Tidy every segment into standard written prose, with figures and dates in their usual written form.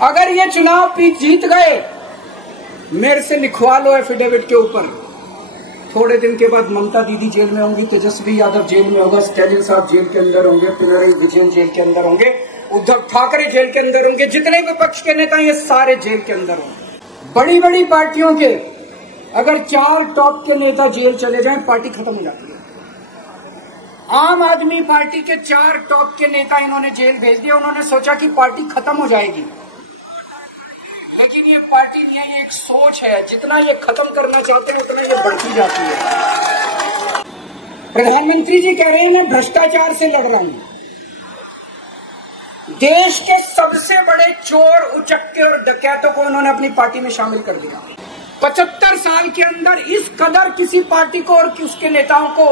अगर ये चुनाव जीत गए, मेरे से लिखवा लो एफिडेविट के ऊपर, थोड़े दिन के बाद ममता दीदी जेल में होंगी, तेजस्वी यादव जेल में होगा, स्टैलिन साहब जेल के अंदर होंगे, पिनराई विजयन जेल के अंदर होंगे, उद्धव ठाकरे जेल के अंदर होंगे, जितने विपक्ष के नेता ये सारे जेल के अंदर होंगे। बड़ी बड़ी पार्टियों के अगर 4 टॉप के नेता जेल चले जाएं, पार्टी खत्म हो जाती है। आम आदमी पार्टी के 4 टॉप के नेता इन्होंने जेल भेज दिया। उन्होंने सोचा कि पार्टी खत्म हो जाएगी, लेकिन ये पार्टी नहीं है, ये एक सोच है। जितना ये खत्म करना चाहते हैं उतना ये बढ़ती जाती है। प्रधानमंत्री जी कह रहे हैं मैं भ्रष्टाचार से लड़ रहा हूं। देश के सबसे बड़े चोर, उचक्के और डकैतों को उन्होंने अपनी पार्टी में शामिल कर दिया। 75 साल के अंदर इस कदर किसी पार्टी को और उसके नेताओं को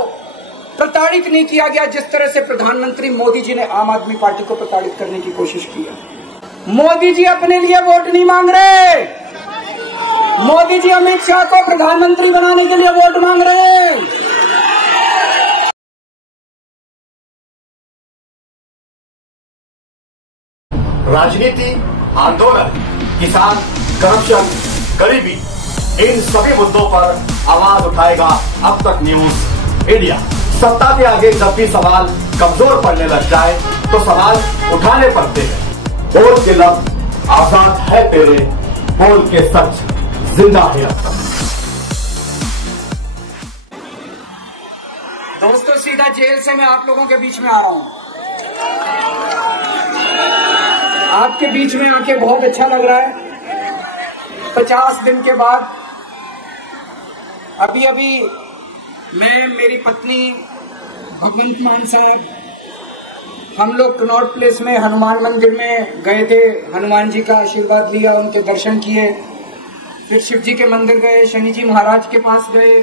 प्रताड़ित नहीं किया गया जिस तरह से प्रधानमंत्री मोदी जी ने आम आदमी पार्टी को प्रताड़ित करने की कोशिश की है। मोदी जी अपने लिए वोट नहीं मांग रहे, मोदी जी अमित शाह को प्रधानमंत्री बनाने के लिए वोट मांग रहे हैं। राजनीति, आंदोलन, किसान, करप्शन, गरीबी, इन सभी मुद्दों पर आवाज उठाएगा अब तक न्यूज इंडिया। सत्ता के आगे जब भी सवाल कमजोर पड़ने लग जाए तो सवाल उठाने पड़ते हैं। बोल के लफ्ज आजाद है तेरे, बोल के सच जिंदा है अब तक। दोस्तों, सीधा जेल से मैं आप लोगों के बीच में आ रहा हूं। आपके बीच में आके बहुत अच्छा लग रहा है। 50 दिन के बाद अभी मैं, मेरी पत्नी भगवंत मान साहब, हम लोग कनॉट प्लेस में हनुमान मंदिर में गए थे। हनुमान जी का आशीर्वाद लिया, उनके दर्शन किए। फिर शिव जी के मंदिर गए, शनि जी महाराज के पास गए,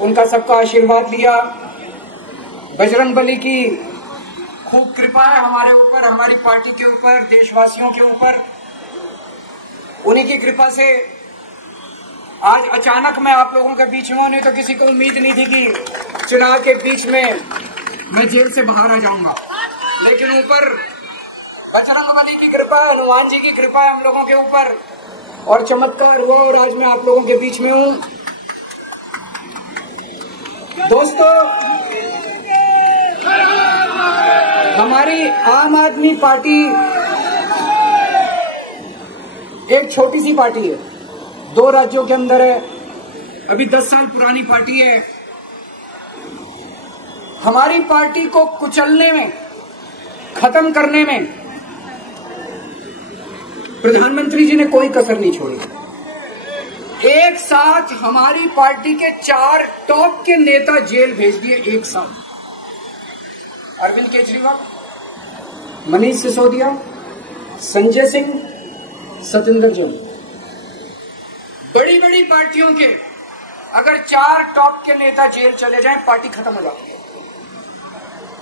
उनका सबका आशीर्वाद लिया। बजरंग बली की खूब कृपा है हमारे ऊपर, हमारी पार्टी के ऊपर, देशवासियों के ऊपर। उन्हीं की कृपा से आज अचानक मैं आप लोगों के बीच में हूं। नहीं तो किसी को उम्मीद नहीं थी कि चुनाव के बीच में मैं जेल से बाहर आ जाऊंगा, लेकिन ऊपर बजरंग बली की कृपा, हनुमान जी की कृपा है हम लोगों के ऊपर, और चमत्कार हुआ और आज मैं आप लोगों के बीच में हूं। दोस्तों, हमारी आम आदमी पार्टी एक छोटी सी पार्टी है, 2 राज्यों के अंदर है, अभी 10 साल पुरानी पार्टी है। हमारी पार्टी को कुचलने में, खत्म करने में प्रधानमंत्री जी ने कोई कसर नहीं छोड़ी। एक साथ हमारी पार्टी के 4 टॉप के नेता जेल भेज दिए एक साथ। अरविंद केजरीवाल, मनीष सिसोदिया, संजय सिंह, सतेंद्र जैन। बड़ी बड़ी पार्टियों के अगर 4 टॉप के नेता जेल चले जाएं, पार्टी खत्म हो जाती है।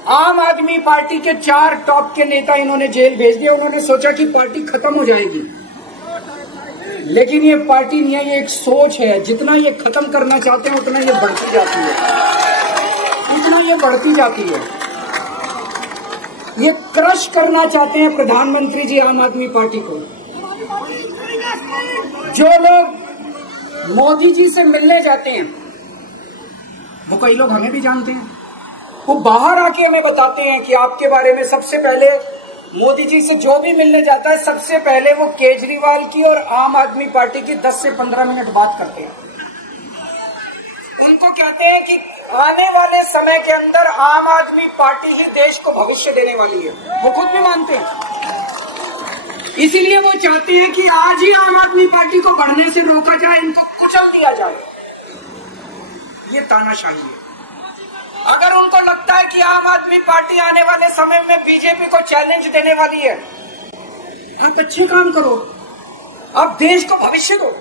आम आदमी पार्टी के 4 टॉप के नेता इन्होंने जेल भेज दिया। उन्होंने सोचा कि पार्टी खत्म हो जाएगी, लेकिन ये पार्टी नहीं है, ये एक सोच है। जितना ये खत्म करना चाहते हैं उतना ये बढ़ती जाती है, उतना ये बढ़ती जाती है। ये क्रश करना चाहते हैं प्रधानमंत्री जी आम आदमी पार्टी को। जो लोग मोदी जी से मिलने जाते हैं, वो कई लोग हमें भी जानते हैं, वो बाहर आके हमें बताते हैं कि आपके बारे में सबसे पहले मोदी जी से जो भी मिलने जाता है, सबसे पहले वो केजरीवाल की और आम आदमी पार्टी की 10 से 15 मिनट बात करते हैं। उनको कहते हैं कि आने वाले समय के अंदर आम आदमी पार्टी ही देश को भविष्य देने वाली है। वो खुद भी मानते हैं, इसीलिए वो चाहते हैं कि आज ही आम आदमी पार्टी को बढ़ने से रोका जाए, इनको कुचल दिया जाए। ये तानाशाही है। अगर उनको लगता है कि आम आदमी पार्टी आने वाले समय में बीजेपी को चैलेंज देने वाली है, आप अच्छे काम करो, आप देश को भविष्य दो।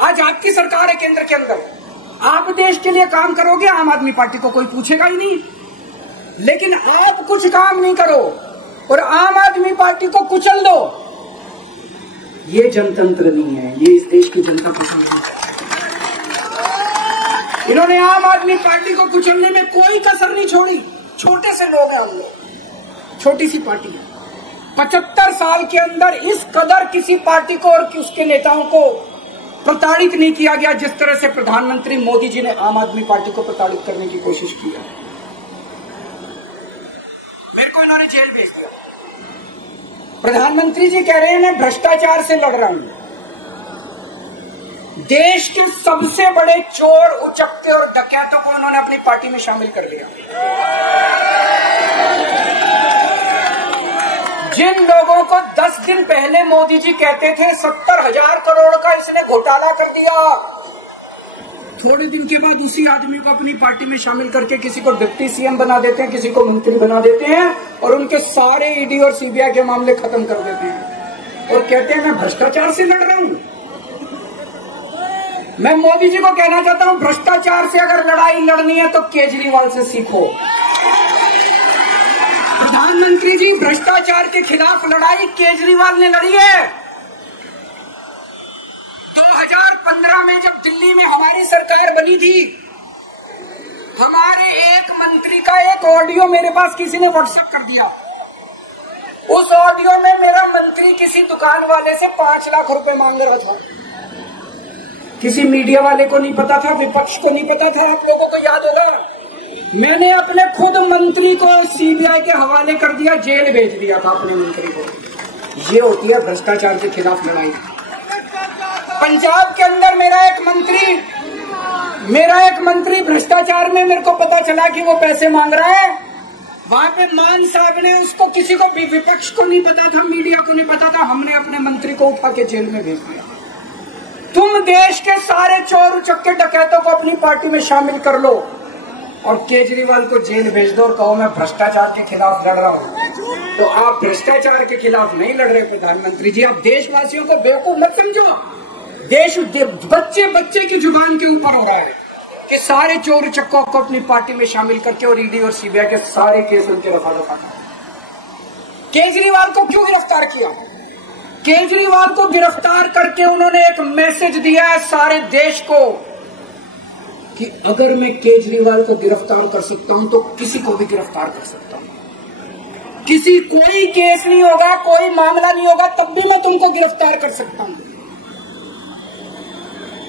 आज आपकी सरकार है केंद्र के अंदर, आप देश के लिए काम करोगे, आम आदमी पार्टी को कोई पूछेगा ही नहीं। लेकिन आप कुछ काम नहीं करो और आम आदमी पार्टी को कुचल दो, ये जनतंत्र नहीं है, ये इस देश की जनता पसंद नहीं है। इन्होंने आम आदमी पार्टी को कुचलने में कोई कसर नहीं छोड़ी। छोटे से लोग हैं हम लोग, छोटी सी पार्टी है। 75 साल के अंदर इस कदर किसी पार्टी को और उसके नेताओं को प्रताड़ित नहीं किया गया जिस तरह से प्रधानमंत्री मोदी जी ने आम आदमी पार्टी को प्रताड़ित करने की कोशिश की है। मेरे को इन्होंने जेल भेज दिया। प्रधानमंत्री जी कह रहे हैं मैं भ्रष्टाचार से लड़ रहा हूं। देश के सबसे बड़े चोर, उचक्के और डकैतों को उन्होंने अपनी पार्टी में शामिल कर लिया। जिन लोगों को 10 दिन पहले मोदी जी कहते थे 70,000 करोड़ का इसने घोटाला कर दिया, थोड़े दिन के बाद उसी आदमी को अपनी पार्टी में शामिल करके किसी को डिप्टी सीएम बना देते हैं, किसी को मंत्री बना देते हैं और उनके सारे ईडी और सीबीआई के मामले खत्म कर देते हैं और कहते हैं मैं भ्रष्टाचार से लड़ रहा हूं। मैं मोदी जी को कहना चाहता हूं, भ्रष्टाचार से अगर लड़ाई लड़नी है तो केजरीवाल से सीखो। प्रधानमंत्री जी, भ्रष्टाचार के खिलाफ लड़ाई केजरीवाल ने लड़ी है। 2015 में जब दिल्ली में हमारी सरकार बनी थी, हमारे एक मंत्री का एक ऑडियो मेरे पास किसी ने व्हाट्सएप कर दिया। उस ऑडियो में मेरा मंत्री किसी दुकान वाले से 5 लाख रुपए मांग रहा था। किसी मीडिया वाले को नहीं पता था, विपक्ष को नहीं पता था, आप लोगों को याद होगा। मैंने अपने खुद मंत्री को सीबीआई के हवाले कर दिया, जेल भेज दिया था अपने मंत्री को। ये होती है भ्रष्टाचार के खिलाफ लड़ाई। पंजाब के अंदर मेरा एक मंत्री भ्रष्टाचार में मेरे को पता चला कि वो पैसे मांग रहा है। वहां पे मान साहब ने उसको, किसी को भी, विपक्ष को नहीं पता था, मीडिया को नहीं पता था, हमने अपने मंत्री को उठा के जेल में भेज दिया। तुम देश के सारे चोर उचक्के डकैतों को अपनी पार्टी में शामिल कर लो और केजरीवाल को जेल भेज दो और कहो मैं भ्रष्टाचार के खिलाफ लड़ रहा हूं। तो आप भ्रष्टाचार के खिलाफ नहीं लड़ रहे प्रधानमंत्री जी, आप देशवासियों को बेवकूफ मत समझो। देश बच्चे की जुबान के ऊपर हो रहा है कि सारे चोर उचक्कों को अपनी पार्टी में शामिल करके और ईडी और सीबीआई के सारे केस उनके रफा दफा। केजरीवाल को क्यों गिरफ्तार किया? केजरीवाल को गिरफ्तार करके उन्होंने एक मैसेज दिया है सारे देश को कि अगर मैं केजरीवाल को गिरफ्तार कर सकता हूं तो किसी को भी गिरफ्तार कर सकता हूं। कोई केस नहीं होगा, कोई मामला नहीं होगा, तब भी मैं तुमको गिरफ्तार कर सकता हूं।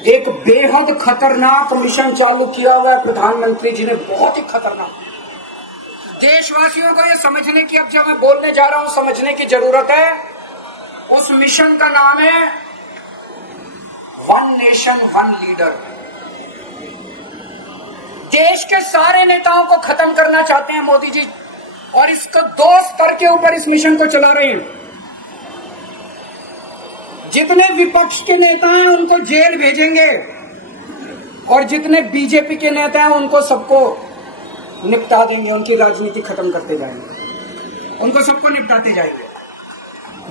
एक बेहद खतरनाक मिशन चालू किया हुआ है प्रधानमंत्री जी ने, बहुत ही खतरनाक। देशवासियों को यह समझने की, अब जब मैं बोलने जा रहा हूं, समझने की जरूरत है। उस मिशन का नाम है वन नेशन वन लीडर। देश के सारे नेताओं को खत्म करना चाहते हैं मोदी जी और इसको 2 स्तर के ऊपर इस मिशन को चला रहे हैं। जितने विपक्ष के नेता हैं उनको जेल भेजेंगे और जितने बीजेपी के नेता हैं उनको सबको निपटा देंगे, उनकी राजनीति खत्म करते जाएंगे, उनको सबको निपटाते जाएंगे।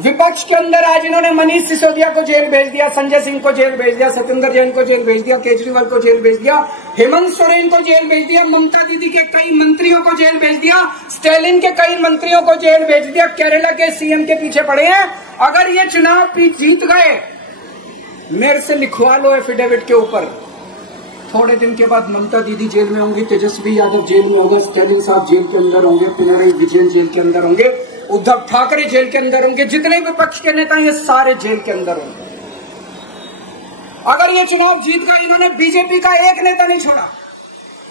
विपक्ष के अंदर आज इन्होंने मनीष सिसोदिया को जेल भेज दिया, संजय सिंह को जेल भेज दिया, सत्येंद्र जैन को जेल भेज दिया, केजरीवाल को जेल भेज दिया, हेमंत सोरेन को जेल भेज दिया, ममता दीदी के कई मंत्रियों को जेल भेज दिया, स्टालिन के कई मंत्रियों को जेल भेज दिया, केरला के सीएम के पीछे पड़े हैं। अगर ये चुनाव जीत गए, मेरे से लिखवा लो एफिडेविट के ऊपर, थोड़े दिन के बाद ममता दीदी जेल में होंगी, तेजस्वी यादव जेल में होगा, स्टालिन साहब जेल के अंदर होंगे, पिनराई विजयन जेल के अंदर होंगे, उद्धव ठाकरे जेल के अंदर होंगे, जितने विपक्ष के नेता ये सारे जेल के अंदर होंगे। अगर ये चुनाव जीत गए, इन्होंने बीजेपी का एक नेता नहीं छोड़ा।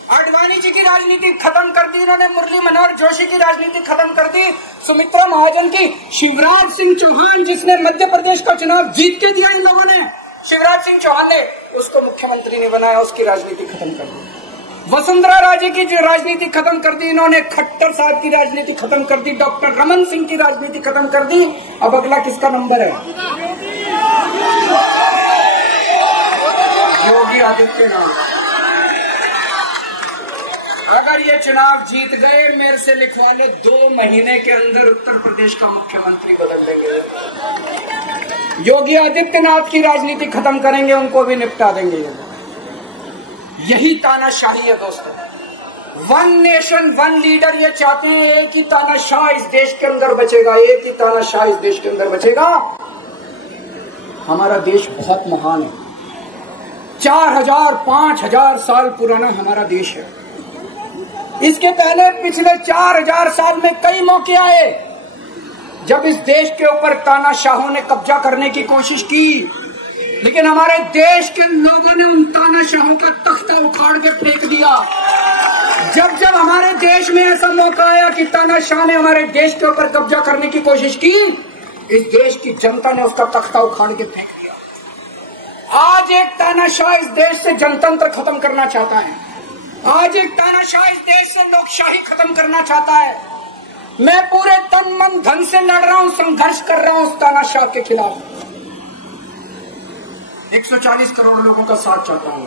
आडवाणी जी की राजनीति खत्म कर दी इन्होंने, मुरली मनोहर जोशी की राजनीति खत्म कर दी, सुमित्रा महाजन की, शिवराज सिंह चौहान जिसने मध्य प्रदेश का चुनाव जीत के दिया इन लोगों ने, शिवराज सिंह चौहान ने उसको मुख्यमंत्री नहीं बनाया, उसकी राजनीति खत्म कर दी। वसुंधरा राजे की जो राजनीति खत्म कर दी इन्होंने, खट्टर साहब की राजनीति खत्म कर दी, डॉक्टर रमन सिंह की राजनीति खत्म कर दी। अब अगला किसका नंबर है? योगी आदित्यनाथ। अगर ये चुनाव जीत गए, मेरे से लिखवा लो, 2 महीने के अंदर उत्तर प्रदेश का मुख्यमंत्री बदल देंगे। योगी आदित्यनाथ की राजनीति खत्म करेंगे, उनको भी निपटा देंगे। यही तानाशाही है दोस्तों। वन नेशन वन लीडर ये चाहते हैं, एक ही तानाशाह इस देश के अंदर बचेगा, एक ही तानाशाह इस देश के अंदर बचेगा। हमारा देश बहुत महान है, 4000 5000 साल पुराना हमारा देश है। इसके पहले पिछले 4000 साल में कई मौके आए जब इस देश के ऊपर तानाशाहों ने कब्जा करने की कोशिश की, लेकिन हमारे देश के लोगों ने उन तानाशाहों का तख्ता उखाड़ के फेंक दिया। जब जब हमारे देश में ऐसा मौका आया कि तानाशाह ने हमारे देश के ऊपर कब्जा करने की कोशिश की, इस देश की जनता ने उसका तख्ता उखाड़ के फेंक दिया। आज एक तानाशाह इस देश से जनतंत्र खत्म करना चाहता है। आज एक तानाशाह इस देश से लोकशाही खत्म करना चाहता है। मैं पूरे तन मन धन से लड़ रहा हूं, संघर्ष कर रहा हूं उस तानाशाह के खिलाफ। 140 करोड़ लोगों का साथ चाहता हूं।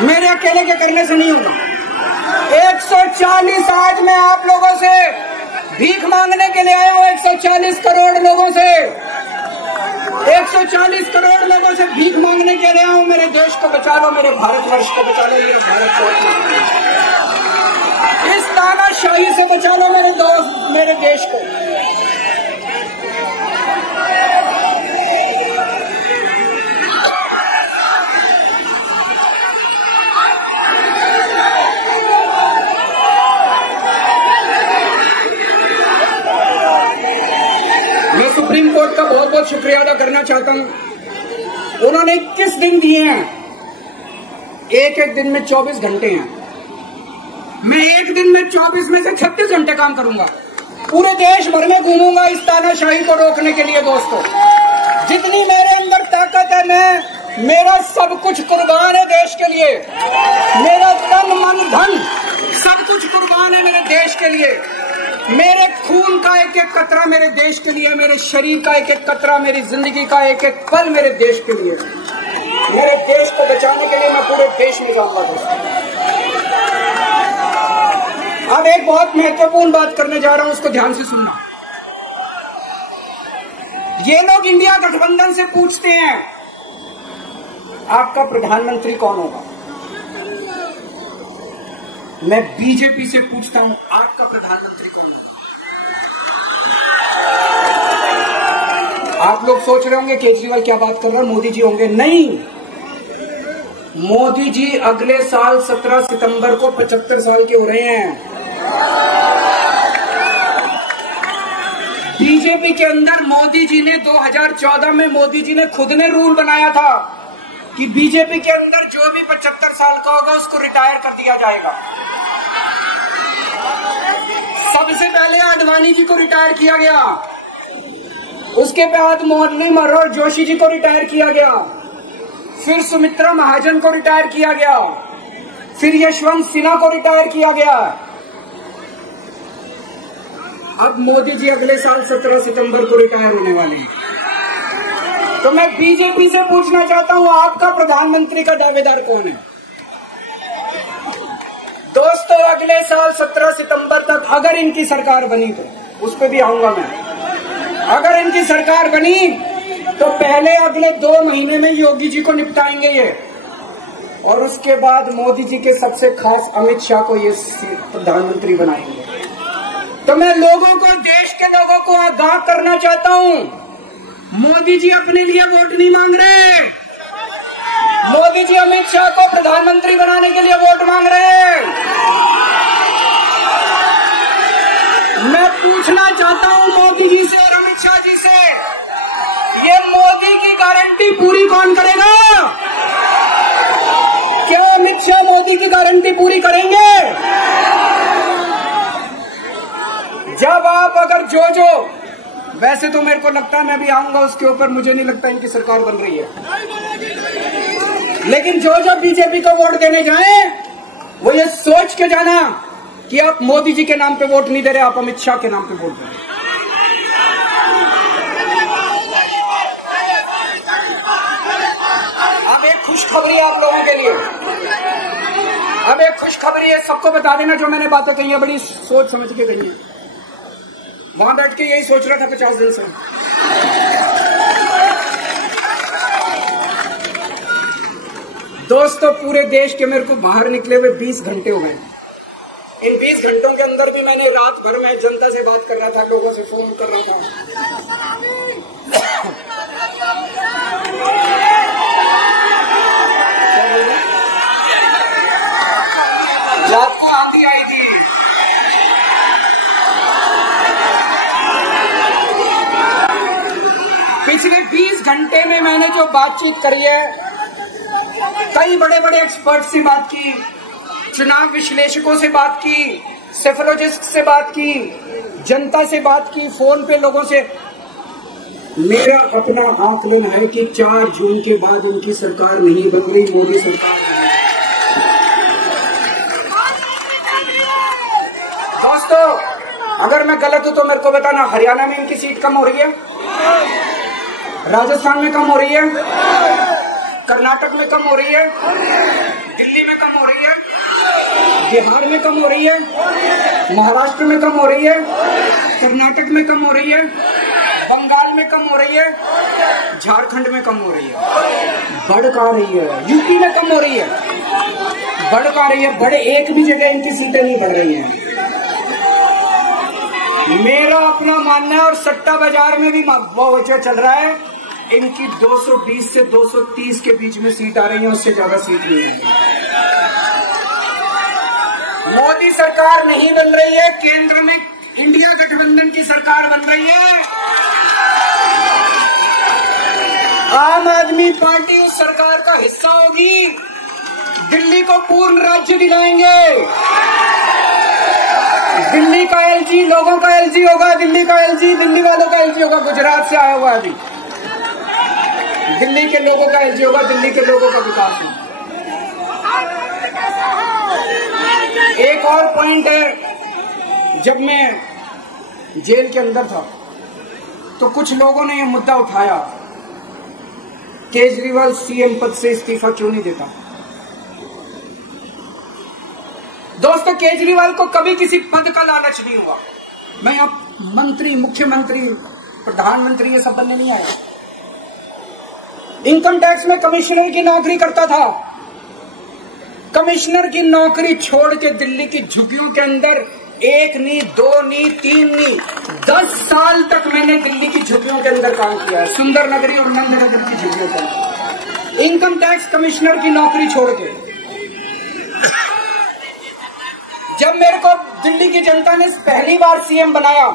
मेरे अकेले के करने से नहीं होगा। 140 आज मैं आप लोगों से भीख मांगने के लिए आया हूं। 140 करोड़ लोगों से 140 करोड़ लोगों से भीख मांगने के लिए आया हूं। मेरे देश को बचा लो, मेरे भारतवर्ष को बचा लो, मेरे भारत को, इस तानाशाही से बचा लो मेरे दोस्त, मेरे देश को। मैं सुप्रीम कोर्ट का बहुत बहुत शुक्रिया अदा करना चाहता हूं। उन्होंने 21 दिन दिए हैं, एक एक दिन में 24 घंटे हैं। मैं एक दिन में 24 में से 36 घंटे काम करूंगा। पूरे देश भर में घूमूंगा इस तानाशाही को रोकने के लिए। दोस्तों, जितनी मेरे अंदर ताकत है, मेरा सब कुछ कुर्बान है देश के लिए। मेरा तन मन धन सब कुछ कुर्बान है मेरे देश के लिए। मेरे खून का एक एक कतरा मेरे देश के लिए, मेरे शरीर का एक एक कतरा, मेरी जिंदगी का एक एक पल मेरे देश के लिए। मेरे देश को बचाने के लिए मैं पूरे देश में जाऊंगा। दोस्तों, अब एक बहुत महत्वपूर्ण बात करने जा रहा हूं, उसको ध्यान से सुनना। ये लोग इंडिया गठबंधन से पूछते हैं आपका प्रधानमंत्री कौन होगा। मैं बीजेपी से पूछता हूं आपका प्रधानमंत्री कौन होगा। आप लोग सोच रहे होंगे केजरीवाल क्या बात कर रहा है, मोदी जी होंगे। नहीं, मोदी जी अगले साल 17 सितंबर को 75 साल के हो रहे हैं। बीजेपी के अंदर मोदी जी ने 2014 में मोदी जी ने खुद ने रूल बनाया था कि बीजेपी के अंदर जो भी 75 साल का होगा उसको रिटायर कर दिया जाएगा। सबसे पहले आडवाणी जी को रिटायर किया गया, उसके बाद मुरली मनोहर जोशी जी को रिटायर किया गया, फिर सुमित्रा महाजन को रिटायर किया गया, फिर यशवंत सिन्हा को रिटायर किया गया। अब मोदी जी अगले साल 17 सितंबर को रिटायर होने वाले हैं। तो मैं बीजेपी से पूछना चाहता हूं आपका प्रधानमंत्री का दावेदार कौन है। दोस्तों, अगले साल 17 सितंबर तक अगर इनकी सरकार बनी तो उस पर भी आऊंगा मैं। अगर इनकी सरकार बनी तो पहले अगले 2 महीने में योगी जी को निपटाएंगे ये, और उसके बाद मोदी जी के सबसे खास अमित शाह को ये प्रधानमंत्री बनाएंगे। तो मैं लोगों को, देश के लोगों को आगाह करना चाहता हूं, मोदी जी अपने लिए वोट नहीं मांग रहे। मोदी जी अमित शाह को प्रधानमंत्री बनाने के लिए वोट मांग रहे हैं। मैं पूछना चाहता हूं मोदी जी से और अमित शाह जी से, ये मोदी की गारंटी पूरी कौन करेगा? क्या अमित शाह मोदी की गारंटी पूरी करेंगे? जब आप अगर जो वैसे तो मेरे को लगता है मैं भी आऊंगा उसके ऊपर, मुझे नहीं लगता इनकी सरकार बन रही है, लेकिन जो बीजेपी को वोट देने जाए वो ये सोच के जाना कि आप मोदी जी के नाम पे वोट नहीं दे रहे, आप अमित शाह के नाम पे वोट दे रहे। अब एक खुशखबरी है आप लोगों के लिए, अब एक खुशखबरी है। सबको बता देना जो मैंने बातें कही है, बड़ी सोच समझ के कही है। वहां बैठ के यही सोच रहा था 50 दिन से। दोस्तों, पूरे देश के मेरे को बाहर निकले हुए 20 घंटे हो गए। इन 20 घंटों के अंदर भी मैंने रात भर में जनता से बात कर रहा था, लोगों से फोन कर रहा था। रात को आंधी आई थी, पिछले 20 घंटे में मैंने जो बातचीत करी है, कई बड़े बड़े एक्सपर्ट से बात की, चुनाव विश्लेषकों से बात की, सेफोलॉजिस्ट से बात की, जनता से बात की, फोन पे लोगों से। मेरा अपना आकलन है कि 4 जून के बाद उनकी सरकार नहीं बन रही, मोदी सरकार नहीं। दोस्तों, अगर मैं गलत हूं तो मेरे को बताना। हरियाणा में इनकी सीट कम हो रही है, राजस्थान में कम हो रही है, कर्नाटक में कम हो रही है, दिल्ली में कम हो रही है, बिहार में कम हो रही है, महाराष्ट्र में कम हो रही है, कर्नाटक में कम हो रही है, बंगाल में कम हो रही है, झारखंड में कम हो रही है, बढ़ कहाँ रही है, यूपी में कम हो रही है, बढ़ कहाँ रही है, बड़े एक भी जगह इनकी सीटें नहीं बढ़ रही हैं। मेरा अपना मानना है, और सट्टा बाजार में भी वो चल रहा है, इनकी 220 से 230 के बीच में सीट आ रही है, उससे ज्यादा सीट नहीं है। मोदी सरकार नहीं बन रही है, केंद्र में इंडिया गठबंधन की सरकार बन रही है। आम आदमी पार्टी उस सरकार का हिस्सा होगी। दिल्ली को पूर्ण राज्य दिलाएंगे। दिल्ली का एलजी लोगों का एलजी होगा, दिल्ली का एलजी दिल्ली वालों का एलजी होगा। गुजरात से आया हुआ अभी, दिल्ली के लोगों का एलजी होगा, दिल्ली के लोगों का विकास होगा। एक और पॉइंट है, जब मैं जेल के अंदर था तो कुछ लोगों ने यह मुद्दा उठाया, केजरीवाल सीएम पद से इस्तीफा क्यों नहीं देता। दोस्तों, केजरीवाल को कभी किसी पद का लालच नहीं हुआ। मैं अब मंत्री, मुख्यमंत्री, प्रधानमंत्री ये सब बनने नहीं आया। इनकम टैक्स में कमिश्नर की नौकरी करता था। कमिश्नर की नौकरी छोड़ के दिल्ली की झुग्गियों के अंदर 1 नहीं, 2 नहीं, 3 नहीं, 10 साल तक मैंने दिल्ली की झुग्गियों के अंदर काम किया है, सुंदर नगरी और नंद नगर की झुग्गियों के अंदर, इनकम टैक्स कमिश्नर की नौकरी छोड़ के। जब मेरे को दिल्ली की जनता ने पहली बार सीएम बनाया,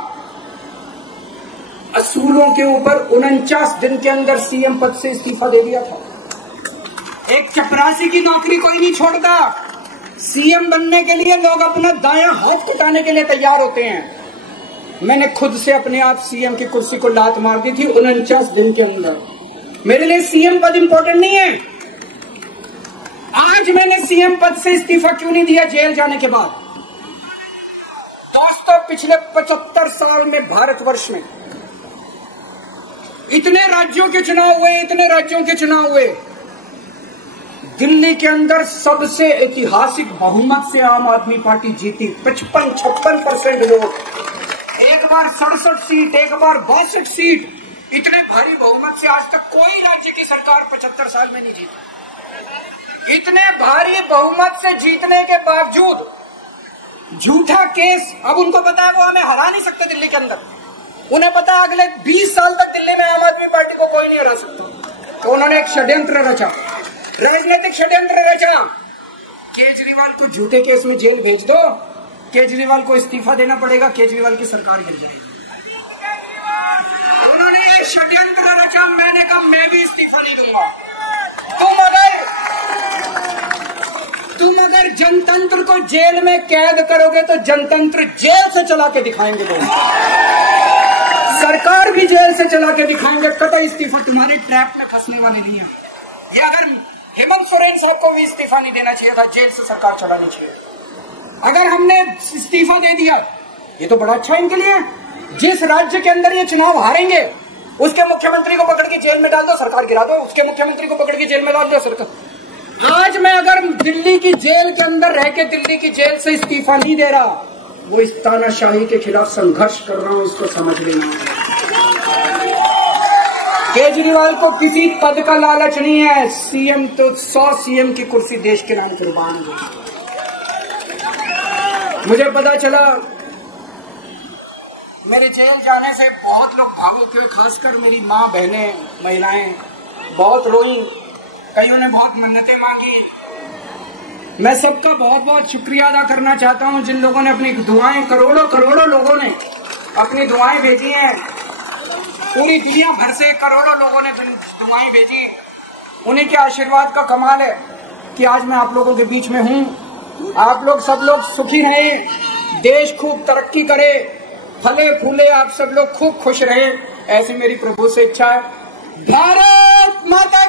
असूलों के ऊपर 49 दिन के अंदर सीएम पद से इस्तीफा दे दिया था। एक चपरासी की नौकरी कोई नहीं छोड़ता। सीएम बनने के लिए लोग अपना दायां हाथ कुटाने के लिए तैयार होते हैं। मैंने खुद से अपने आप सीएम की कुर्सी को लात मार दी थी 49 दिन के अंदर। मेरे लिए सीएम पद इंपॉर्टेंट नहीं है। आज मैंने सीएम पद से इस्तीफा क्यों नहीं दिया जेल जाने के बाद। दोस्तों, पिछले 75 साल में भारतवर्ष में इतने राज्यों के चुनाव हुए, इतने राज्यों के चुनाव हुए, दिल्ली के अंदर सबसे ऐतिहासिक बहुमत से आम आदमी पार्टी जीती। 55-56% लोग, एक बार 67 सीट, एक बार 62 सीट, इतने भारी बहुमत से आज तक कोई राज्य की सरकार 75 साल में नहीं जीती। इतने भारी बहुमत से जीतने के बावजूद झूठा केस, अब उनको पता है वो हमें हरा नहीं सकते दिल्ली के अंदर। उन्हें पता है अगले 20 साल तक दिल्ली में आम आदमी पार्टी को कोई नहीं हरा सकता। तो उन्होंने एक षड्यंत्र रचा, राजनीतिक षड्यंत्र रचा। केजरीवाल को झूठे केस में जेल भेज दो, केजरीवाल को इस्तीफा देना पड़ेगा, केजरीवाल की सरकार गिर जाएगी। उन्होंने ये षड्यंत्र रचा। मैंने कहा मैं भी इस्तीफा नहीं दूंगा। तुम अगर जनतंत्र को जेल में कैद करोगे तो जनतंत्र जेल से चला के दिखाएंगे। सरकार भी जेल से चला के दिखाएंगे। कतई इस्तीफा तुम्हारे ट्रैप में फंसने वाले नहीं है। ये अगर हेमंत सोरेन साहब को भी इस्तीफा नहीं देना चाहिए था, जेल से सरकार चलानी चाहिए। अगर हमने इस्तीफा दे दिया, ये तो बड़ा अच्छा इनके लिए। जिस राज्य के अंदर ये चुनाव हारेंगे उसके मुख्यमंत्री को पकड़ के जेल में डाल दो, सरकार गिरा दो। उसके मुख्यमंत्री को पकड़ के जेल में डाल दो, सरकार। आज मैं अगर दिल्ली की जेल के अंदर रह के दिल्ली की जेल से इस्तीफा नहीं दे रहा, वो इस तानाशाही के खिलाफ संघर्ष कर रहा हूं, इसको समझ लेना। केजरीवाल को किसी पद का लालच नहीं है। सीएम तो 100 सीएम की कुर्सी देश के नाम कुर्बान है। मुझे पता चला मेरे जेल जाने से बहुत लोग भावुक हुए, खासकर मेरी माँ, बहनें, महिलाएं बहुत रोई। कईयों ने बहुत मन्नतें मांगी। मैं सबका बहुत बहुत शुक्रिया अदा करना चाहता हूं जिन लोगों ने अपनी दुआएं, करोड़ों लोगों ने अपनी दुआएं भेजी हैं। पूरी दुनिया भर से करोड़ों लोगों ने दुआएं भेजी। उन्हीं के आशीर्वाद का कमाल है कि आज मैं आप लोगों के बीच में हूँ। आप लोग सब लोग सुखी रहें, देश खूब तरक्की करे, फले फूले, आप सब लोग खूब खुश रहे, ऐसी मेरी प्रभु से इच्छा है। भारत माता